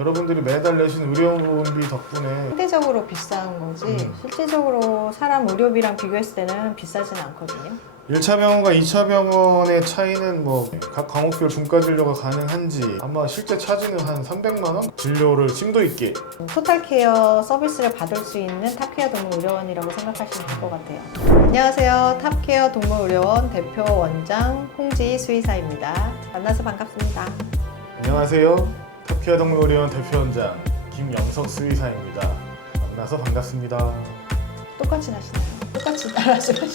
여러분들이 매달 내신 의료보험비 덕분에 상대적으로 비싼 거지 음. 실질적으로 사람 의료비랑 비교했을 때는 비싸진 않거든요. 1차 병원과 2차 병원의 차이는 뭐각 과목별 분과 진료가 가능한지 아마 실제 차지는 한 300만 원 진료를 심도 있게 토탈 케어 서비스를 받을 수 있는 탑케어 동물의료원이라고 생각하시면 될 것 같아요. 안녕하세요. 탑케어 동물의료원 대표 원장 홍지희 수의사입니다. 만나서 반갑습니다. 안녕하세요 탑케어 동물의료원 대표원장 김영석 수의사입니다. 만나서 반갑습니다. 똑같이 하시나요? 똑같이 따라하시고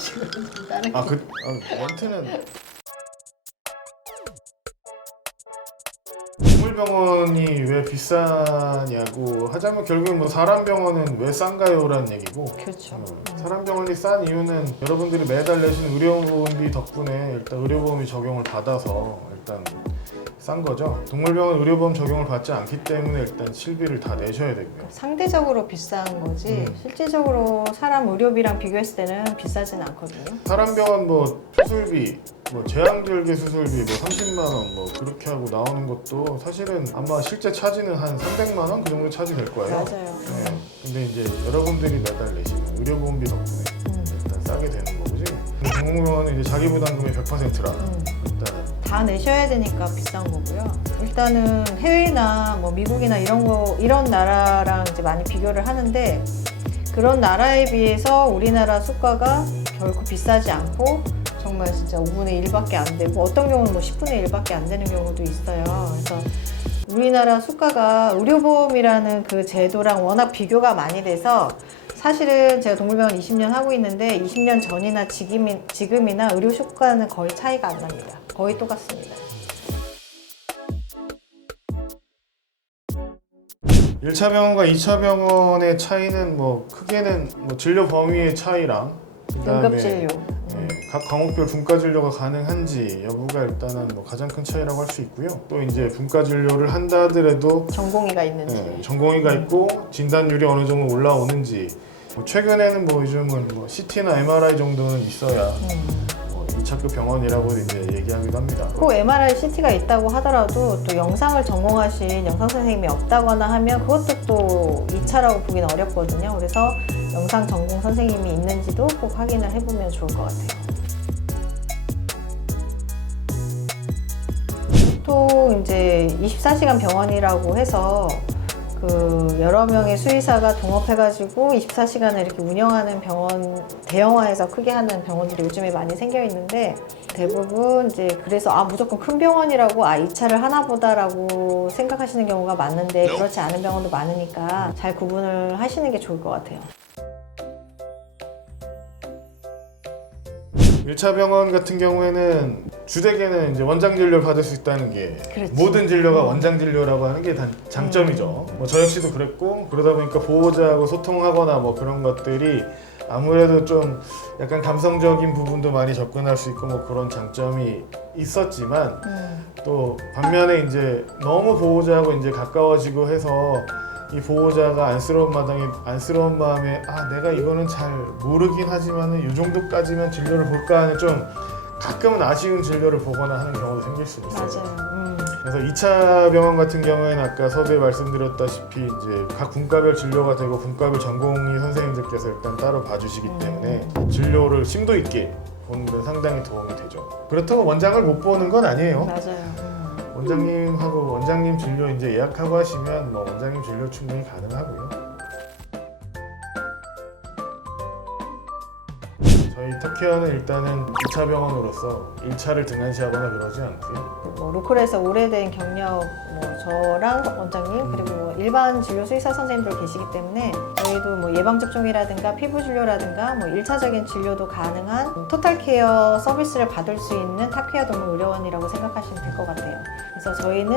다른 아 그 아, 멘트는 동물병원이 왜 비싸냐고 하자면 결국은 뭐 사람 병원은 왜 싼가요라는 얘기고. 그렇죠. 어, 사람 병원이 싼 이유는 여러분들이 매달 내신 의료보험비 덕분에 일단 의료보험이 적용을 받아서 일단 싼 거죠. 동물병원 의료보험 적용을 받지 않기 때문에 일단 실비를 다 내셔야 되고요. 상대적으로 비싼 거지 음. 실질적으로 사람 의료비랑 비교했을 때는 비싸진 않거든요. 사람 병원 뭐 수술비, 뭐 제왕절개 수술비 뭐 30만 원 뭐 그렇게 하고 나오는 것도 사실은 아마 실제 차지는 한 300만 원 그 정도 차지 될 거예요. 맞아요. 네. 근데 이제 여러분들이 매달 내시는 의료보험비 덕분에 음. 일단 싸게 되는 거지. 동물병원은 이제 자기 부담금이 100%라 음. 내셔야 되니까 비싼 거고요. 일단은 해외나 뭐 미국이나 이런 거 이런 나라랑 이제 많이 비교를 하는데 그런 나라에 비해서 우리나라 수가가 결코 비싸지 않고 정말 진짜 5분의 1밖에 안 되고 어떤 경우는 뭐 10분의 1밖에 안 되는 경우도 있어요. 그래서 우리나라 수가가 의료보험이라는 그 제도랑 워낙 비교가 많이 돼서 사실은 제가 동물병원 20년 하고 있는데 20년 전이나 지금이, 지금이나 의료 수가는 거의 차이가 안 납니다. 거의 똑같습니다. 1차 병원과 2차 병원의 차이는 뭐 크게는 뭐 진료 범위의 차이랑 그다음에 진료. 예, 각 과목별 분과 진료가 가능한지 여부가 일단은 뭐 가장 큰 차이라고 할 수 있고요. 또 이제 분과 진료를 한다 하더라도 전공의가 있는지. 예, 전공의가 있고 진단율이 어느 정도 올라오는지 뭐 최근에는 뭐 요즘은 뭐 CT나 MRI 정도는 있어야 음. 뭐 2차급 병원이라고 이제 얘기하기도 합니다. 꼭 MRI, CT가 있다고 하더라도 또 영상을 전공하신 영상 선생님이 없다거나 하면 그것도 또 2차라고 보기는 어렵거든요. 그래서 영상 전공 선생님이 있는지도 꼭 확인을 해보면 좋을 것 같아요. 보통 이제 24시간 병원이라고 해서 그 여러 명의 수의사가 동업해가지고 24시간을 이렇게 운영하는 병원 대형화해서 크게 하는 병원들이 요즘에 많이 생겨 있는데 대부분 이제 그래서 아 무조건 큰 병원이라고 아 2차를 하나보다라고 생각하시는 경우가 많은데 그렇지 않은 병원도 많으니까 잘 구분을 하시는 게 좋을 것 같아요. 1차 병원 같은 경우에는 주택에는 이제 원장 진료를 받을 수 있다는 게 그렇지. 모든 진료가 원장 진료라고 하는 게 단, 장점이죠. 뭐 저 역시도 그랬고 그러다 보니까 보호자하고 소통하거나 뭐 그런 것들이 아무래도 좀 약간 감성적인 부분도 많이 접근할 수 있고 뭐 그런 장점이 있었지만 음, 또 반면에 이제 너무 보호자하고 이제 가까워지고 해서 이 보호자가 안쓰러운 마당에 안쓰러운 마음에 아 내가 이거는 잘 모르긴 하지만은 이 정도까지만 진료를 볼까 하는 좀 가끔은 아쉬운 진료를 보거나 하는 경우도 생길 수 있어요. 맞아요. 음. 그래서 2차 병원 같은 경우에는 아까 서두에 말씀드렸다시피 이제 각 분과별 진료가 되고 분과별 전공의 선생님들께서 일단 따로 봐주시기 때문에 진료를 심도 있게 보는 데 상당히 도움이 되죠. 그렇다고 원장을 못 보는 건 아니에요. 맞아요. 음. 원장님하고 원장님 진료 이제 예약하고 하시면 뭐 원장님 진료 충분히 가능하고요. 저희 터키어는 일단은 2차 병원으로서 1차를 등한시하거나 그러지 않고요. 뭐 로컬에서 오래된 경력 뭐 저랑 원장님 그리고 뭐 일반 진료 수의사 선생님들 계시기 때문에 저희도 뭐 예방 접종이라든가 피부 진료라든가 뭐 1차적인 진료도 가능한 토탈 케어 서비스를 받을 수 있는 탑케어 동물 의료원이라고 생각하시면 될 것 같아요. 그래서 저희는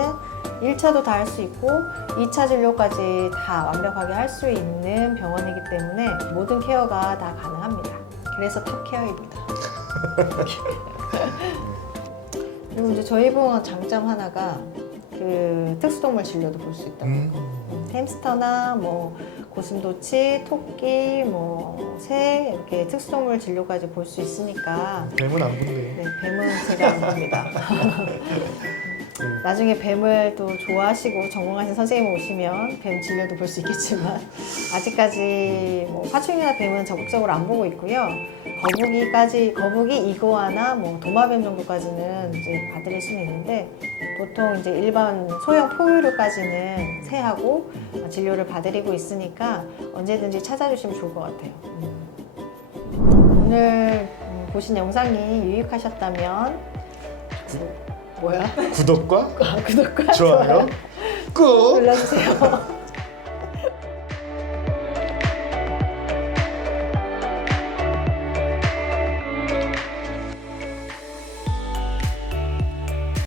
1차도 다 할 수 있고 2차 진료까지 다 완벽하게 할 수 있는 병원이기 때문에 모든 케어가 다 가능합니다. 그래서 탑 케어입니다. 그리고 이제 저희 병원 장점 하나가 그 특수동물 진료도 볼 수 있다고. 음. 음, 햄스터나 뭐 고슴도치, 토끼, 뭐 새 이렇게 특수동물 진료까지 볼 수 있으니까 뱀은 안 본대요. 네, 뱀은 제가 안 봅니다. 네. 나중에 뱀을 또 좋아하시고 전공하신 선생님 오시면 뱀 진료도 볼 수 있겠지만 아직까지 뭐 파충류나 뱀은 적극적으로 안 보고 있고요. 거북이까지 거북이 이구아나 뭐 도마뱀 정도까지는 이제 봐드릴 수는 있는데 보통 이제 일반 소형 포유류까지는 새하고 진료를 봐드리고 있으니까 언제든지 찾아주시면 좋을 것 같아요. 음. 오늘 음, 보신 영상이 유익하셨다면 뭐야? 구독과 구독과 좋아요 꾹 눌러주세요.